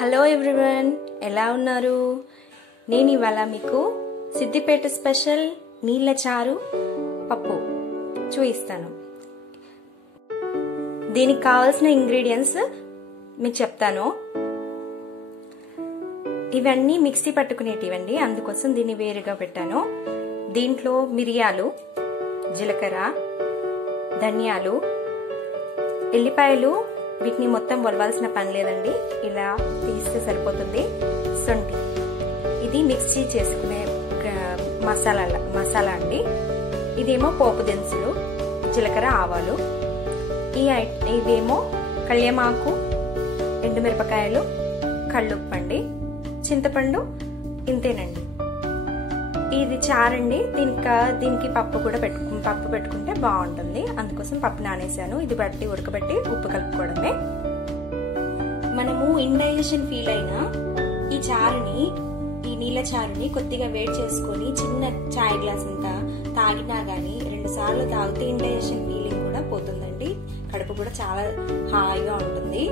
Hello everyone, ఎలా ఉన్నారు? నేను ఇవాళ మీకు సిద్దిపేట స్పెషల్ నీళ్ళ చారు పప్పు చూపిస్తాను. దీనికి కావాల్సిన ఇంగ్రీడియంట్స్ మీకు చెప్తాను. ఇవన్నీ మిక్సీ పట్టుకునేటివండి, అందుకోసం దీన్ని వేరుగా పెట్టాను. దీంట్లో మిరియాలు, జీలకర్ర, ధనియాలు, ఎల్లిపాయలు, వీటిని మొత్తం వలవాల్సిన పని లేదండి, ఇలా తీస్తే సరిపోతుంది. సొంటి, ఇది మిక్సీ చేసుకునే మసాలా అండి. ఇదేమో పోపు దినుసులు, జీలకర్ర, ఆవాలు. ఇవేమో కళ్యామాకు, ఎండుమిరపకాయలు, కళ్ళుప్పండి, చింతపండు. ఇంతేనండి. ఇది చారండి. దీనికి పప్పు పెట్టుకుంటే బాగుంటుంది, అందుకోసం పప్పు నానేసాను. ఇది ఉడకబెట్టి ఉప్పు కలుపుకోవడమే. మనము ఇండైజెషన్ ఫీల్ అయిన ఈ నీళ్ళ చారుని కొద్దిగా వేడి చేసుకొని చిన్న చాయ్ గ్లాస్ అంత తాగినా గానీ 2 సార్లు తాగితే ఇండైజెషన్ ఫీలింగ్ కూడా పోతుందండి. కడుపు కూడా చాలా హాయిగా ఉంటుంది.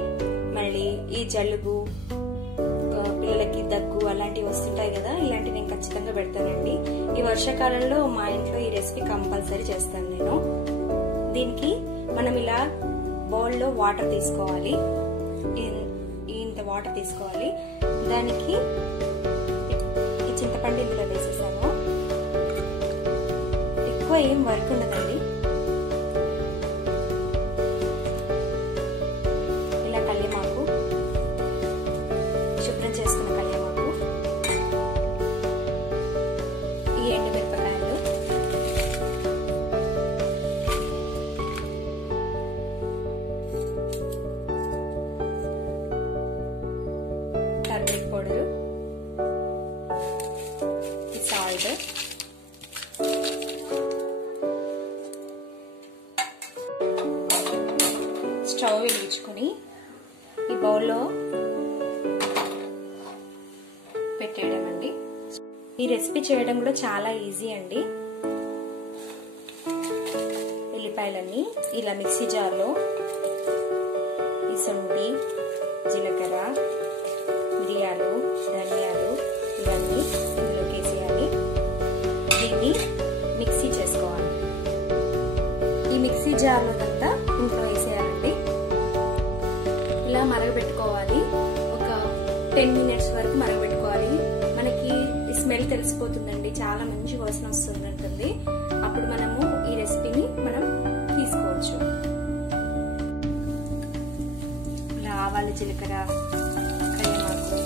మళ్ళీ ఈ జలుబు, పిల్లలకి దగ్గు అలాంటివి వస్తుంటాయి కదా, ఇలాంటివి నేను ఖచ్చితంగా పెడతానండి. ఈ వర్షాకాలంలో మా ఇంట్లో ఈ రెసిపీ కంపల్సరీ చేస్తాను నేను. దీనికి మనం ఇలా బౌల్లో వాటర్ తీసుకోవాలి, ఇంత వాటర్ తీసుకోవాలి. దానికి ఈ చింతపండు ఇందులో వేసేసాను. ఎక్కువ ఏం వర్క్ ఉండదండి. ఇలా కళ్యామాకు, శుభ్రం చేసుకున్న కళ్యామాకు, ఈ ఎండుమిరపకాయలు, టర్మరిక్ పౌడరు, సాల్ట్, స్టవ్ వెలిగించుకొని ఈ బౌల్లో పెట్టేయడం అండి. ఈ రెసిపీ చేయడం కూడా చాలా ఈజీ అండి. ఎల్లిపాయలన్నీ ఇలా మిక్సీ జార్లో ఈ సొంటి, జీలకర్ర, మిరియాలు, ధనియాలు ఇవన్నీ ఇందులోకి వేసేయాలి. దీన్ని మిక్సీ చేసుకోవాలి. ఈ మిక్సీ జార్లో అంతా ఇంట్లో వేసేయాలండి. ఇలా మరగబెట్టుకోవాలి. ఒక 10 minutes వరకు మరగబెట్టుకోవాలి. మనకి స్మెల్ తెలిసిపోతుందండి, చాలా మంచి వాసన వస్తుంటుంది. అప్పుడు మనము ఈ రెసిపీని తీసుకోవచ్చు. ఇలా ఆవాలు, జీలకర్ర, కళ్యామాకు,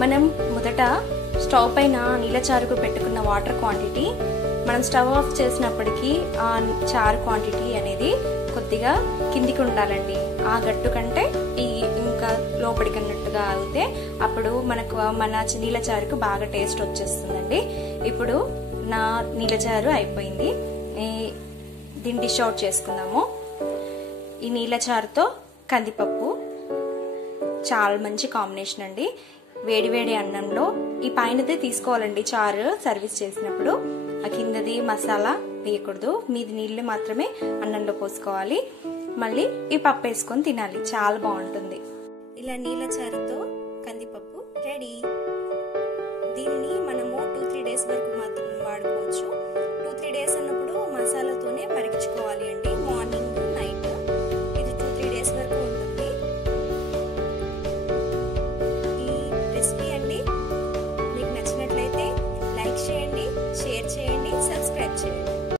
మనం మొదట స్టవ్ పైన నీళ్ళ చారుకు పెట్టుకున్న వాటర్ క్వాంటిటీ మనం స్టవ్ ఆఫ్ చేసినప్పటికీ ఆ చారు క్వాంటిటీ అనేది కొద్దిగా కిందికి ఉండాలండి. ఆ గట్టు కంటే ఇంకా లోపలికి అన్నట్టుగా అవుతే అప్పుడు మన నీళ్ళ చారుకు బాగా టేస్ట్ వచ్చేస్తుందండి. ఇప్పుడు నా నీళ్ళ చారు అయిపోయింది. దీన్ని డిష్ అవుట్ చేసుకుందాము. ఈ నీళ్ళ చారుతో కందిపప్పు చాలా మంచి కాంబినేషన్ అండి. వేడి వేడి అన్నంలో ఈ పైనదే తీసుకోవాలండి చారు సర్వీస్ చేసినప్పుడు. ఆ కిందది మసాలా వేయకూడదు, మీది నీళ్ళు మాత్రమే అన్నంలో పోసుకోవాలి. మళ్ళీ ఈ పప్పు వేసుకొని తినాలి, చాలా బాగుంటుంది. ఇలా నీళ్ళ చారుతో కందిపప్పు రెడీ. దీన్ని మనము 2-3 days వరకు మాత్రం వాడుకోవచ్చు. 2-3 days అన్నప్పుడు మసాలాతోనే మరిగించుకోవాలి అండి.